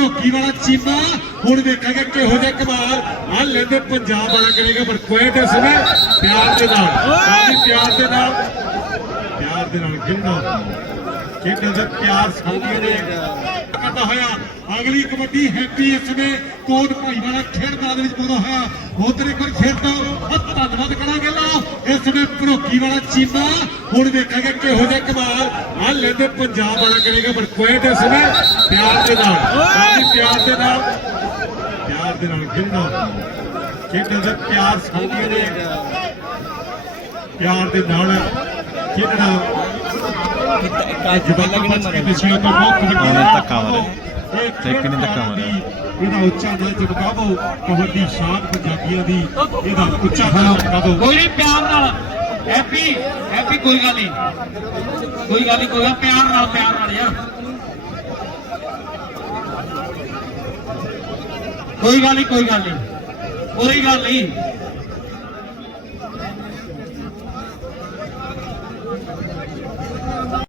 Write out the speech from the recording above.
ਭਰੋਕੀ ਵਾਲਾ ਚੀਮਾ। ਹੁਣ ਵੇਖਾਂਗੇ ਕਿਹੋ ਜਿਹਾ ਕਮਾਲ ਆ ਲੈਂਦੇ ਪੰਜਾਬ ਵਾਲਾ ਕਰੇਗਾ ਪਰ ਕੋਈ ਤੇ ਸਮੇਂ ਪਿਆਰ ਦੇ ਨਾਲ। ਕਾਫੀ ਪਿਆਰ ਦੇ ਨਾਲ। ਪਿਆਰ ਦੇ ਨਾਲ ਖੇਡਣਾ। ਖੇਡਣ ਦਾ ਪਿਆਰ ਸਾਂਝੇ ਨੇ। ਕਰਦਾ ਹੋਇਆ ਅਗਲੀ ਕਬੱਡੀ ਹੈਪੀ ਇਸ ਨੇ ਕੋਟ ਭਾਈ ਵਾਲਾ ਖੇਡਦਾ ਦੇ ਵਿੱਚ ਪੂਰਾ ਹੋਇਆ। ਉਧਰ ਇੱਕ ਵਾਰ ਖੇਡਦਾ ਧੰਨਵਾਦ ਕਰਾਂਗੇ ਲਾ। ਇਸ ਨੇ ਭਰੋਕੀ ਵਾਲਾ ਚੀਮਾ ਹੁਣ ਵੇਖਾਂਗੇ ਕਿਹੋ ਜਿਹਾ ਕਮਾਲ ਆ ਲੈਂਦੇ ਪੰਜਾਬ ਵਾਲਾ ਕਰੇਗਾ ਪਰ ਕੋਈ ਤੇ ਸਮੇਂ ਪਿਆਰ ਦੇ ਨਾਲ। ਕਾਫੀ ਪਿਆਰ ਦੇ ਨਾਲ ਪਿਆਰ ਦੇ ਨਾਲ ਖੇਡਣਾ। ਖੇਡਣ ਦਾ ਪਿਆਰ ਸਾਂਝੇ ਨੇ। ਪਿਆਰ ਦੇ ਨਾਲ ਖੇਡਣਾ। ਅੱਜ ਪਹਿਲਾਂ ਕਿਨੇ ਮਰੇ ਪਿਛਲੇ ਤੋਂ ਬਹੁਤ ਉਹਨੇ ਧੱਕਾ ਮਾਰਿਆ। ਟੈਕੀ ਨੇ ਧੱਕਾ ਮਾਰਿਆ। ਇਹਦਾ ਉੱਚਾ ਨਾ ਚਮਕਾਵੋ ਕਬੱਡੀ ਸ਼ਾਨ ਪੰਜਾਬੀਆਂ ਦੀ। ਇਹਦਾ ਉੱਚਾ ਨਾ ਚਮਕਾਵੋ ਕੋਈ ਨਹੀਂ ਪਿਆਰ ਨਾਲ। ਹੈਪੀ ਹੈਪੀ ਕੋਈ ਗੱਲ ਨਹੀਂ। ਕੋਈ ਗੱਲ ਨਹੀਂ, ਕੋਈ ਗੱਲ ਪਿਆਰ ਨਾਲ ਪਿਆਰ ਨਾਲ ਯਾਰ। ਕੋਈ ਗੱਲ ਨਹੀਂ, ਕੋਈ ਗੱਲ ਨਹੀਂ। ਕੋਈ ਗੱਲ ਨਹੀਂ।